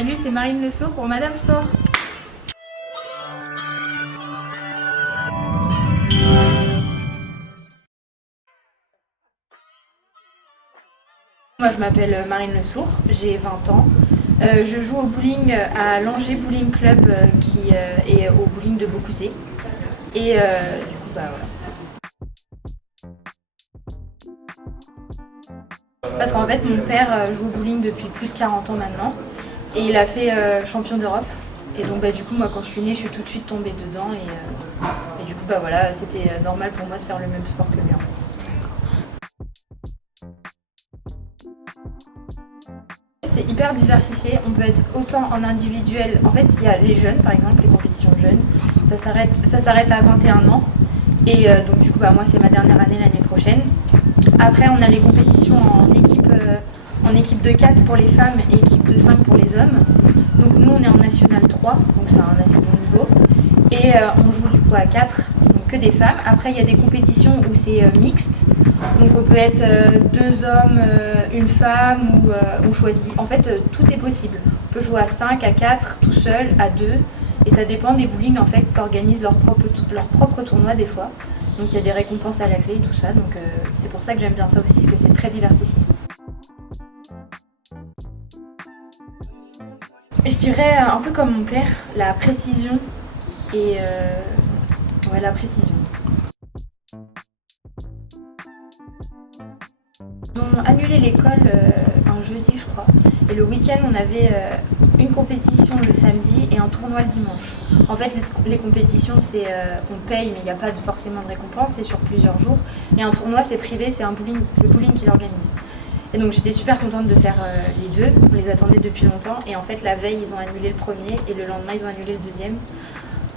Salut, c'est Marine Le Sceau pour Madame Sport. Moi je m'appelle Marine Le Sourd, j'ai 20 ans. Je joue au bowling à l'Angers Bowling Club qui est au bowling de Beaucouzé. Et du coup bah voilà. Parce qu'en fait mon père joue au bowling depuis plus de 40 ans maintenant. Et il a fait champion d'Europe. Et donc bah, du coup moi quand je suis née je suis tout de suite tombée dedans et du coup bah voilà c'était normal pour moi de faire le même sport que lui. C'est hyper diversifié, on peut être autant en individuel, en fait il y a les jeunes par exemple, les compétitions jeunes, ça s'arrête à 21 ans et donc du coup bah, moi c'est ma dernière année l'année prochaine. Après on a les compétitions en équipe de 4 pour les femmes et équipe de 5 pour les hommes. Donc nous on est en National 3, donc c'est un assez bon niveau et on joue du coup à 4, donc que des femmes. Après il y a des compétitions où c'est mixte. Donc on peut être 2 hommes, une femme ou on choisit. En fait tout est possible. On peut jouer à 5, à 4, tout seul, à 2. Et ça dépend des bowling en fait qui organisent leur propre tournoi des fois. Donc il y a des récompenses à la clé et tout ça. Donc c'est pour ça que j'aime bien ça aussi, parce que c'est très diversifié. Je dirais un peu comme mon père, la précision et ouais, la précision. Ils ont annulé l'école un jeudi je crois et le week-end on avait une compétition le samedi et un tournoi le dimanche. En fait les compétitions c'est on paye mais il n'y a pas forcément de récompense, c'est sur plusieurs jours et un tournoi c'est privé, c'est le bowling qui l'organise. Et donc j'étais super contente de faire les deux, on les attendait depuis longtemps et en fait la veille ils ont annulé le premier et le lendemain ils ont annulé le deuxième.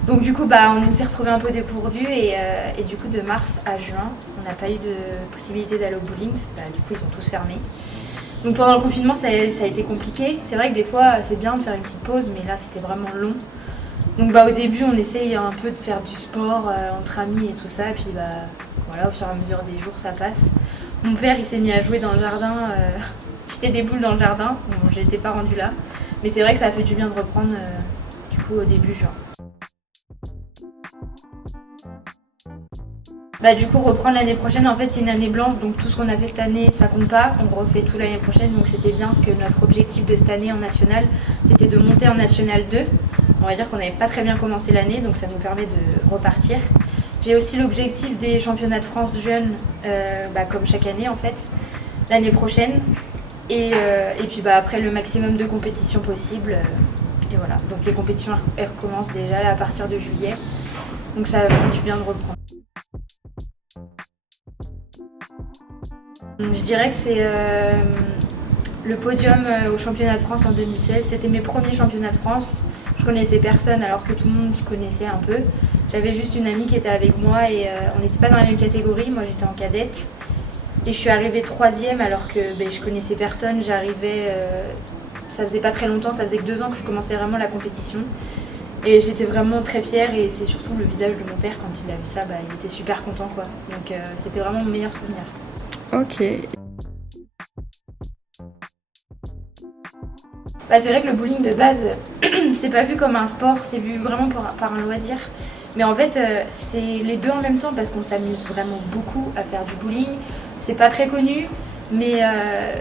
Donc du coup bah, on s'est retrouvés un peu dépourvus et du coup de mars à juin on n'a pas eu de possibilité d'aller au bowling parce que bah, du coup ils sont tous fermés. Donc pendant le confinement ça a été compliqué. C'est vrai que des fois c'est bien de faire une petite pause mais là c'était vraiment long. Donc bah, au début on essaye un peu de faire du sport entre amis et tout ça et puis bah, voilà, au fur et à mesure des jours ça passe. Mon père il s'est mis à jouer dans le jardin, jeter des boules dans le jardin, bon, j'étais pas rendue là. Mais c'est vrai que ça a fait du bien de reprendre du coup au début juin. Bah, du coup reprendre l'année prochaine en fait c'est une année blanche donc tout ce qu'on a fait cette année ça compte pas, on refait tout l'année prochaine donc c'était bien parce que notre objectif de cette année en national c'était de monter en national 2. On va dire qu'on n'avait pas très bien commencé l'année donc ça nous permet de repartir. J'ai aussi l'objectif des championnats de France jeunes bah, comme chaque année en fait l'année prochaine et puis bah, après le maximum de compétitions possibles et voilà donc les compétitions elles recommencent déjà là, à partir de juillet donc ça fait du bien de reprendre. Je dirais que c'est le podium au championnat de France en 2016. C'était mes premiers championnats de France. Je connaissais personne alors que tout le monde se connaissait un peu. J'avais juste une amie qui était avec moi et on n'était pas dans la même catégorie. Moi j'étais en cadette et je suis arrivée 3e alors que je connaissais personne. Ça faisait pas très longtemps, ça faisait que 2 ans que je commençais vraiment la compétition. Et j'étais vraiment très fière et c'est surtout le visage de mon père quand il a vu ça, il était super content quoi. Donc c'était vraiment mon meilleur souvenir. Ok. C'est vrai que le bowling de base, c'est pas vu comme un sport, c'est vu vraiment par un loisir. Mais en fait, c'est les deux en même temps parce qu'on s'amuse vraiment beaucoup à faire du bowling. C'est pas très connu, mais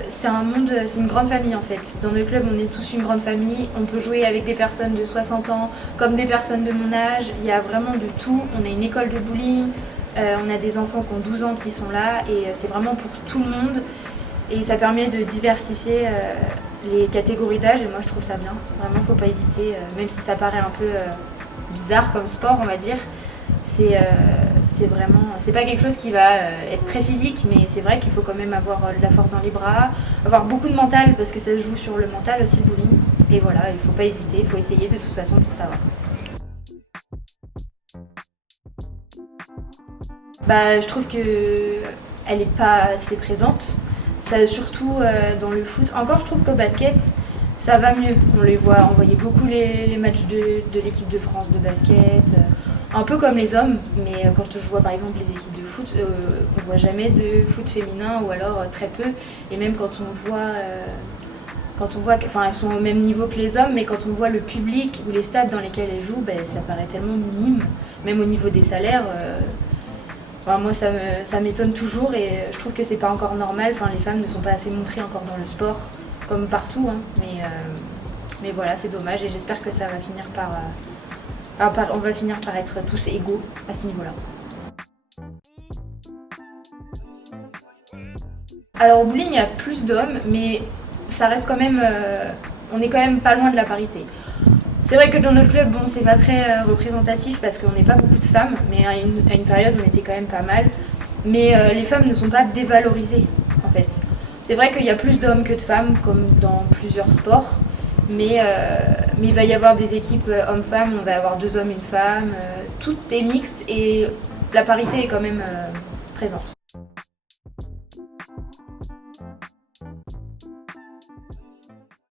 c'est une grande famille en fait. Dans le club, on est tous une grande famille. On peut jouer avec des personnes de 60 ans, comme des personnes de mon âge. Il y a vraiment de tout. On a une école de bowling, on a des enfants qui ont 12 ans qui sont là et c'est vraiment pour tout le monde. Et ça permet de diversifier les catégories d'âge et moi je trouve ça bien. Vraiment faut pas hésiter, même si ça paraît un peu bizarre comme sport on va dire. C'est vraiment, c'est pas quelque chose qui va être très physique mais c'est vrai qu'il faut quand même avoir de la force dans les bras, avoir beaucoup de mental parce que ça se joue sur le mental aussi le bowling. Et voilà, il faut pas hésiter, il faut essayer de toute façon pour savoir. Je trouve qu'elle est pas assez présente. Ça, surtout dans le foot. Encore, je trouve qu'au basket, ça va mieux. On voyait beaucoup les matchs de l'équipe de France de basket, un peu comme les hommes. Mais quand je vois par exemple les équipes de foot, on voit jamais de foot féminin ou alors très peu. Et même quand on voit Quand on voit elles sont au même niveau que les hommes, mais quand on voit le public ou les stades dans lesquels elles jouent, ça paraît tellement minime, même au niveau des salaires. Moi, ça m'étonne toujours et je trouve que c'est pas encore normal. Les femmes ne sont pas assez montrées encore dans le sport, comme partout, hein. Mais voilà, c'est dommage et j'espère que ça va finir on va finir par être tous égaux à ce niveau-là. Alors au bowling, il y a plus d'hommes, mais ça reste quand même, on est quand même pas loin de la parité. C'est vrai que dans notre club, c'est pas très représentatif parce qu'on n'est pas beaucoup de femmes, mais à une période, on était quand même pas mal. Mais les femmes ne sont pas dévalorisées, en fait. C'est vrai qu'il y a plus d'hommes que de femmes, comme dans plusieurs sports, mais il va y avoir des équipes hommes-femmes, on va avoir 2 hommes, 1 femme, tout est mixte et la parité est quand même présente.